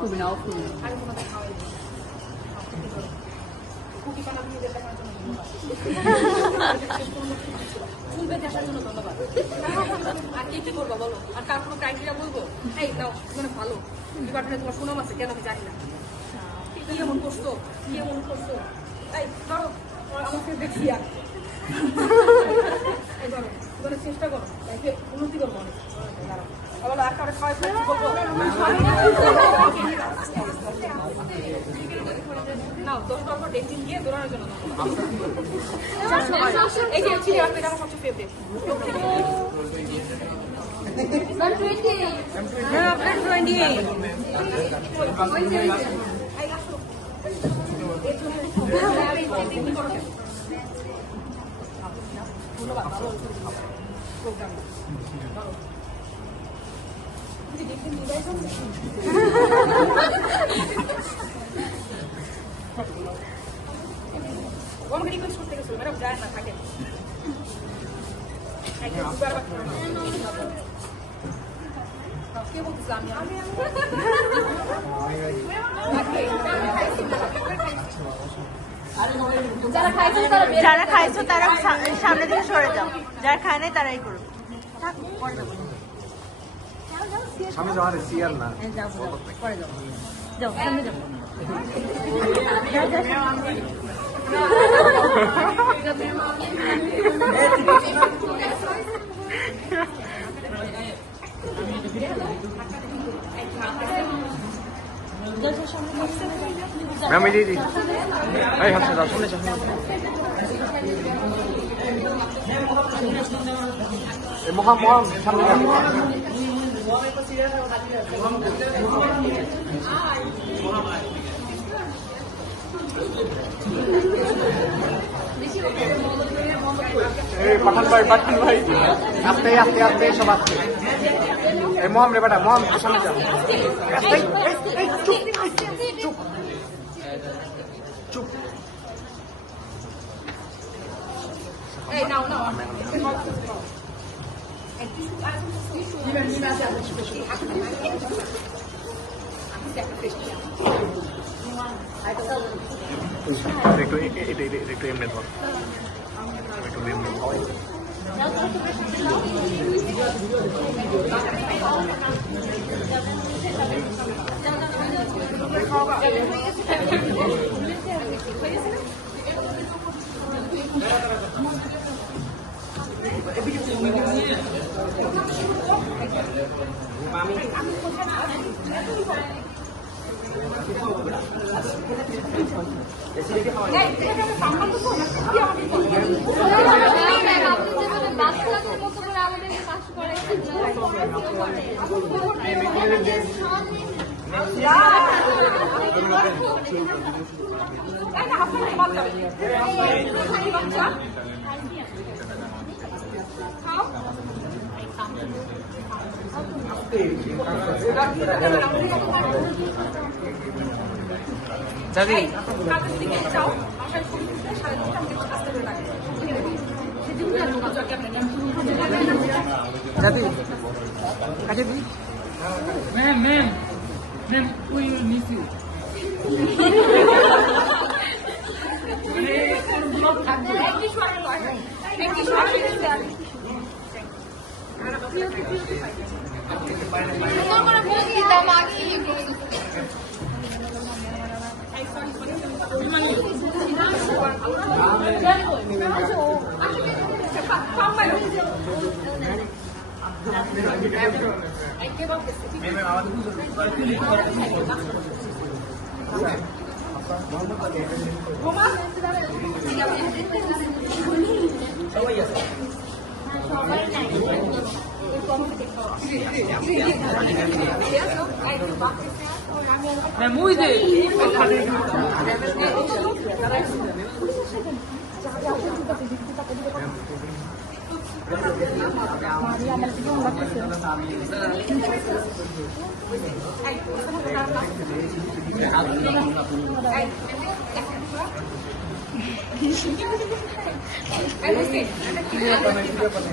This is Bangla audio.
করবি না, অফ করবি না। ফুল বেঁধে আসার জন্য ধন্যবাদ। আর কি করবো বলো? আর কার কোনো ক্রাইটেরিয়া বলবো? এই নাও, মানে ভালো ডিপার্টমেন্টে তোমার সুনাম আছে, কেন আমি জানি না। কি এমন করছো, কি এমন করছো? এই ধরো, আমাকে দেখি আর এবারে চেষ্টা করো, তাইকে উন্নতি করবো অনেক। দাঁড়াও, বলো আর কারো খাওয়াই নাও, 10 নম্বর ডেটিং গিয়ে দৌড়ানোর জন্য। এই যে ছিল, এটা আমার সবচেয়ে ফেভারিট। আমাকে রিকোয়েস্ট করতে গেছিল, ম্যাডাম যায় না, থাকে কে বলতেছিল? আমি যারা খাইছো তারা সামনে থেকে সরে যাও, যারা খায় নাই তারাই করো। সামনে যাওয়ার সিয়ার না, যাও সামনে যাও। ম্যাম এই দিদি, এই হাসে দাও, সামনে যাও। মহাম মহাম সামনে যাও। পাঠান ভাই, পাঠান ভাই, আস্তে আস্তে আস্তে সব আসছে। এই মহাম রে বেটা, মহাম সামনে যাও। চুপ চুপ চুপ। এই নাও নাও, একটু এমনি ধর, একটু এমনি খাওয়াই। দাদি দাদি আচ্ছা দি ma'am ma'am ma'am we will miss you. Ma'am ওই যে I